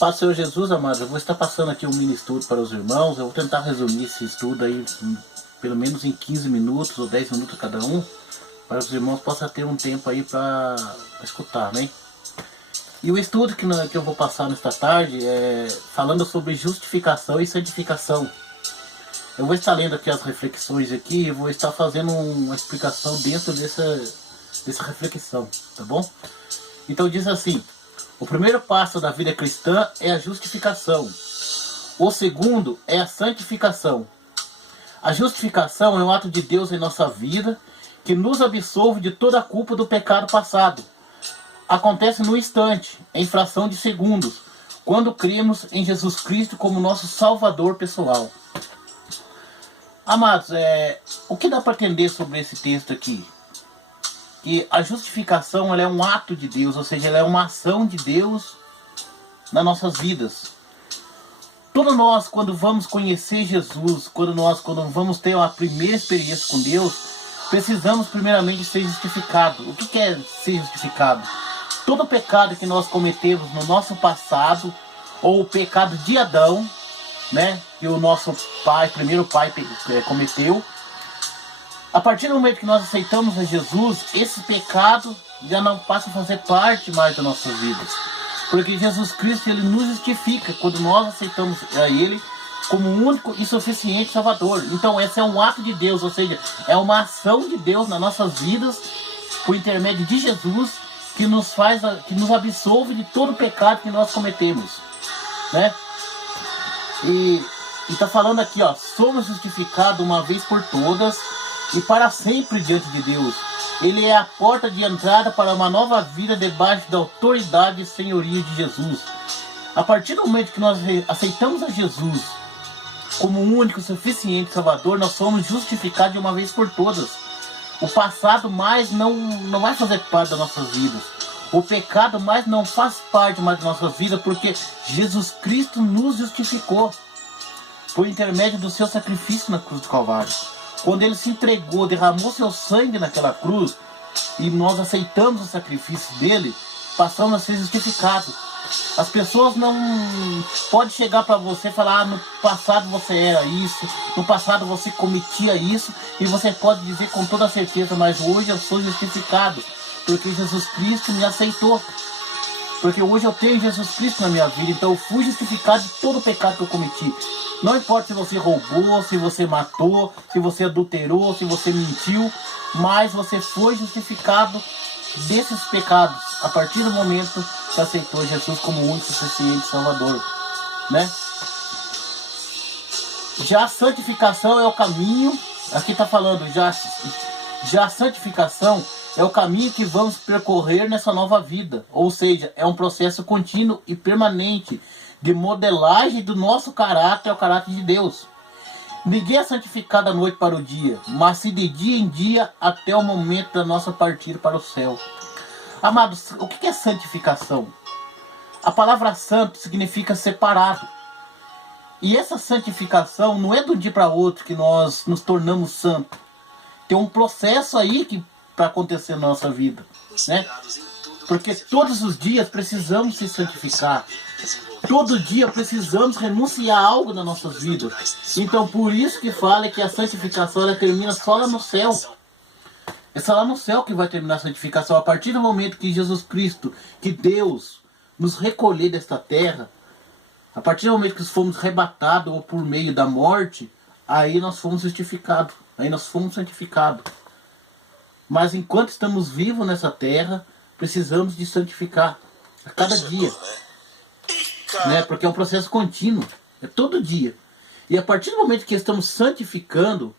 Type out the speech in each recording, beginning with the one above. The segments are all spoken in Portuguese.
Paz do Senhor Jesus, amados. Eu vou estar passando aqui um mini estudo para os irmãos. Eu vou tentar resumir esse estudo aí, pelo menos em 15 minutos ou 10 minutos cada um, para os irmãos possam ter um tempo aí para escutar, né? E o estudo que eu vou passar nesta tarde é falando sobre justificação e santificação. Eu vou estar lendo aqui as reflexões aqui e vou estar fazendo uma explicação dentro dessa reflexão, tá bom? Então diz assim: o primeiro passo da vida cristã é a justificação. O segundo é a santificação. A justificação é um ato de Deus em nossa vida que nos absolve de toda a culpa do pecado passado. Acontece no instante, em fração de segundos, quando cremos em Jesus Cristo como nosso Salvador pessoal. Amados, o que dá para entender sobre esse texto aqui? Que a justificação ela é um ato de Deus, ou seja, ela é uma ação de Deus nas nossas vidas. Todos nós, quando vamos conhecer Jesus, quando vamos ter uma primeira experiência com Deus, precisamos primeiramente ser justificados. O que é ser justificado? Todo pecado que nós cometemos no nosso passado, ou o pecado de Adão, né, que o nosso primeiro pai cometeu, a partir do momento que nós aceitamos a Jesus, esse pecado já não passa a fazer parte mais das nossas vidas. Porque Jesus Cristo, ele nos justifica quando nós aceitamos a Ele como único e suficiente Salvador. Então esse é um ato de Deus, ou seja, é uma ação de Deus nas nossas vidas, por intermédio de Jesus, que nos absolve de todo o pecado que nós cometemos, né? E está falando aqui, ó, somos justificados uma vez por todas e para sempre diante de Deus. Ele é a porta de entrada para uma nova vida debaixo da autoridade e senhoria de Jesus. A partir do momento que nós aceitamos a Jesus como o único e suficiente Salvador, nós somos justificados de uma vez por todas. O passado mais não vai fazer parte das nossas vidas. O pecado mais não faz parte mais das nossas vidas, porque Jesus Cristo nos justificou por intermédio do seu sacrifício na cruz do Calvário. Quando ele se entregou, derramou seu sangue naquela cruz, e nós aceitamos o sacrifício dele, passamos a ser justificados. As pessoas não podem chegar para você e falar: no passado você era isso, no passado você cometia isso, e você pode dizer com toda certeza: mas hoje eu sou justificado, porque Jesus Cristo me aceitou. Porque hoje eu tenho Jesus Cristo na minha vida, então eu fui justificado de todo o pecado que eu cometi. Não importa se você roubou, se você matou, se você adulterou, se você mentiu, mas você foi justificado desses pecados a partir do momento que aceitou Jesus como o único e suficiente Salvador, né? Já a santificação é o caminho, aqui está falando, já a santificação é o caminho que vamos percorrer nessa nova vida, ou seja, é um processo contínuo e permanente de modelagem do nosso caráter ao caráter de Deus. Ninguém é santificado da noite para o dia, mas sim de dia em dia até o momento da nossa partida para o céu. Amados, o que é santificação? A palavra santo significa separado. E essa santificação não é do dia para outro que nós nos tornamos santos. Tem um processo aí para acontecer na nossa vida, né? Porque todos os dias precisamos se santificar. Todo dia precisamos renunciar a algo nas nossas vidas. Então por isso que fala que a santificação ela termina só lá no céu. É só lá no céu que vai terminar a santificação. A partir do momento que Jesus Cristo, que Deus nos recolher desta terra, a partir do momento que fomos arrebatados ou por meio da morte, aí nós fomos justificados, aí nós fomos santificados. Mas enquanto estamos vivos nessa terra, precisamos de santificar a cada dia, né? Porque é um processo contínuo, é todo dia. E a partir do momento que estamos santificando,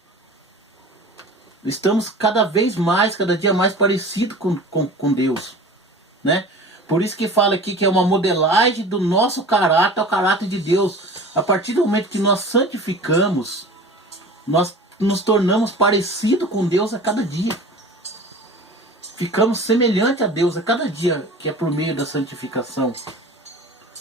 estamos cada dia mais parecidos com Deus, né? Por isso que fala aqui que é uma modelagem do nosso caráter ao caráter de Deus. A partir do momento que nós santificamos, nós nos tornamos parecidos com Deus a cada dia. Ficamos semelhantes a Deus a cada dia, que é por meio da santificação.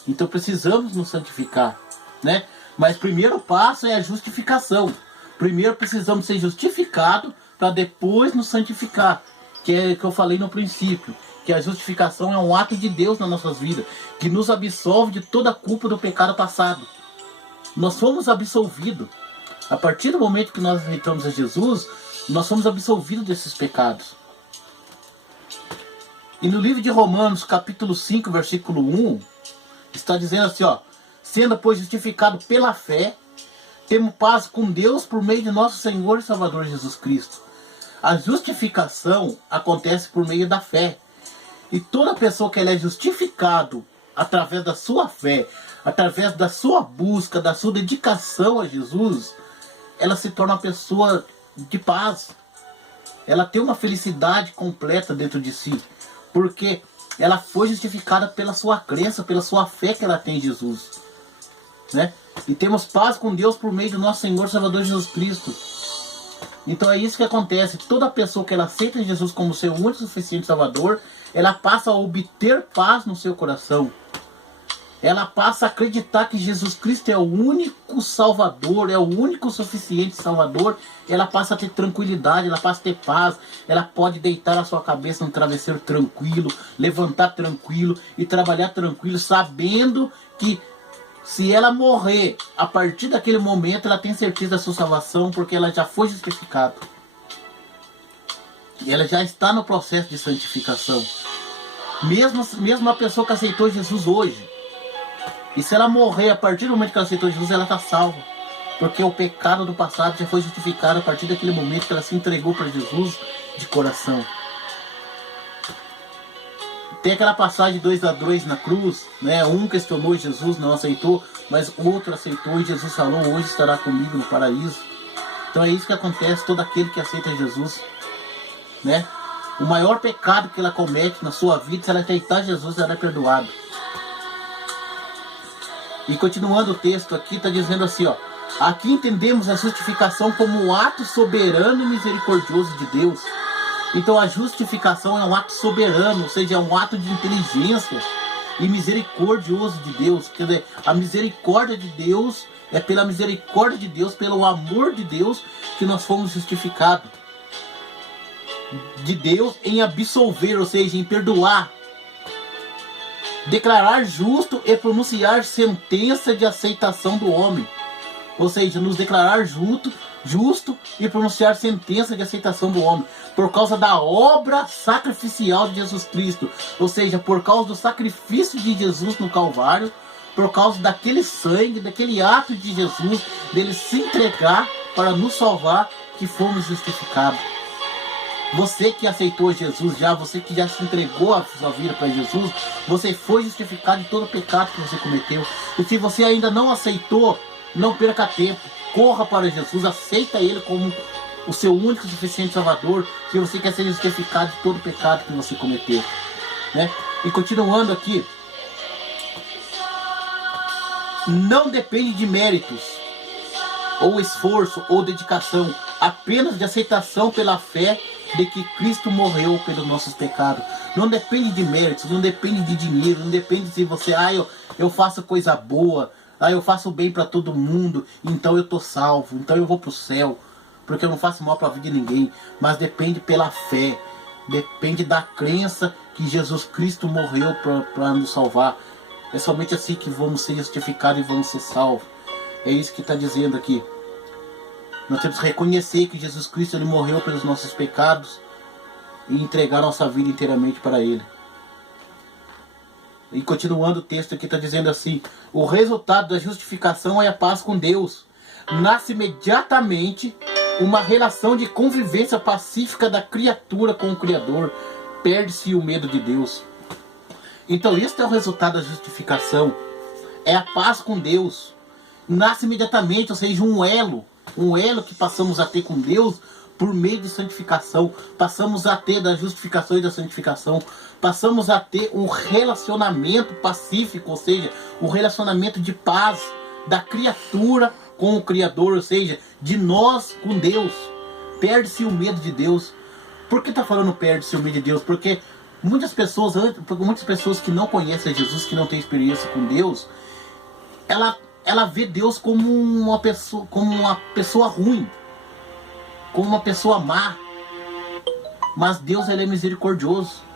Então precisamos nos santificar, né? Mas o primeiro passo é a justificação. Primeiro precisamos ser justificados para depois nos santificar, que é o que eu falei no princípio, que a justificação é um ato de Deus nas nossas vidas, que nos absolve de toda a culpa do pecado passado. Nós fomos absolvidos. A partir do momento que nós aceitamos a Jesus, nós somos absolvidos desses pecados. E no livro de Romanos, capítulo 5, versículo 1, está dizendo assim, ó: sendo, pois, justificado pela fé, temos paz com Deus por meio de nosso Senhor e Salvador Jesus Cristo. A justificação acontece por meio da fé. E toda pessoa que ela é justificado através da sua fé, através da sua busca, da sua dedicação a Jesus, ela se torna uma pessoa de paz. Ela tem uma felicidade completa dentro de si, porque ela foi justificada pela sua crença, pela sua fé que ela tem em Jesus, né? E temos paz com Deus por meio do nosso Senhor e Salvador Jesus Cristo. Então é isso que acontece. Toda pessoa que ela aceita Jesus como seu único e suficiente Salvador, ela passa a obter paz no seu coração. Ela passa a acreditar que Jesus Cristo é o único Salvador, é o único suficiente Salvador. Ela passa a ter tranquilidade, ela passa a ter paz. Ela pode deitar a sua cabeça no travesseiro tranquilo, levantar tranquilo e trabalhar tranquilo, sabendo que se ela morrer, a partir daquele momento, ela tem certeza da sua salvação, porque ela já foi justificada. E ela já está no processo de santificação. Mesmo a pessoa que aceitou Jesus hoje, e se ela morrer, a partir do momento que ela aceitou Jesus, ela está salva. Porque o pecado do passado já foi justificado a partir daquele momento que ela se entregou para Jesus de coração. Tem aquela passagem de 2 ladrões na cruz, né? Um questionou Jesus, não aceitou, mas o outro aceitou e Jesus falou: hoje estará comigo no paraíso. Então é isso que acontece todo aquele que aceita Jesus, né? O maior pecado que ela comete na sua vida, se ela aceitar Jesus, ela é perdoada. E continuando o texto aqui, está dizendo assim, ó: aqui entendemos a justificação como um ato soberano e misericordioso de Deus. Então a justificação é um ato soberano, ou seja, é um ato de inteligência e misericordioso de Deus. Quer dizer, a misericórdia de Deus é pela misericórdia de Deus, pelo amor de Deus, que nós fomos justificados. De Deus em absolver, ou seja, em perdoar. Declarar justo e pronunciar sentença de aceitação do homem. Ou seja, nos declarar justo e pronunciar sentença de aceitação do homem, por causa da obra sacrificial de Jesus Cristo, ou seja, por causa do sacrifício de Jesus no Calvário, por causa daquele sangue, daquele ato de Jesus, dele se entregar para nos salvar, que fomos justificados. Você que aceitou Jesus já, você que já se entregou a sua vida para Jesus, você foi justificado de todo o pecado que você cometeu. E se você ainda não aceitou, não perca tempo. Corra para Jesus, aceita Ele como o seu único e suficiente Salvador, se você quer ser justificado de todo o pecado que você cometeu, né? E continuando aqui, não depende de méritos, ou esforço, ou dedicação, apenas de aceitação pela fé de que Cristo morreu pelos nossos pecados. Não depende de méritos, não depende de dinheiro, não depende se você, eu faço coisa boa, eu faço bem para todo mundo, então eu tô salvo, então eu vou pro céu, porque eu não faço mal para a vida de ninguém. Mas depende pela fé, depende da crença que Jesus Cristo morreu para nos salvar. É somente assim que vamos ser justificados e vamos ser salvos. É isso que está dizendo aqui. Nós temos que reconhecer que Jesus Cristo ele morreu pelos nossos pecados e entregar nossa vida inteiramente para Ele. E continuando o texto aqui está dizendo assim: o resultado da justificação é a paz com Deus. Nasce imediatamente uma relação de convivência pacífica da criatura com o Criador. Perde-se o medo de Deus. Então este é o resultado da justificação. É a paz com Deus. Nasce imediatamente, ou seja, um elo que passamos a ter com Deus por meio de santificação. Passamos a ter da justificação e da santificação. Passamos a ter um relacionamento pacífico, ou seja, um relacionamento de paz da criatura com o Criador, ou seja, de nós com Deus. Perde-se o medo de Deus. Por que está falando perde-se o medo de Deus? Porque muitas pessoas que não conhecem Jesus, que não têm experiência com Deus, ela vê Deus como uma pessoa ruim, como uma pessoa má. Mas Deus ele é misericordioso.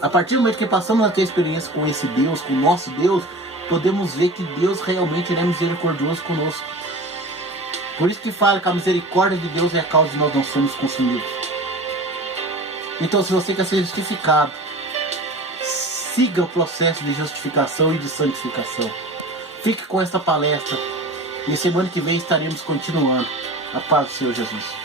A partir do momento que passamos a ter experiência com esse Deus, com o nosso Deus, podemos ver que Deus realmente é misericordioso conosco. Por isso que fala que a misericórdia de Deus é a causa de nós não sermos consumidos. Então, se você quer ser justificado, siga o processo de justificação e de santificação. Fique com esta palestra e semana que vem estaremos continuando. A paz do Senhor Jesus.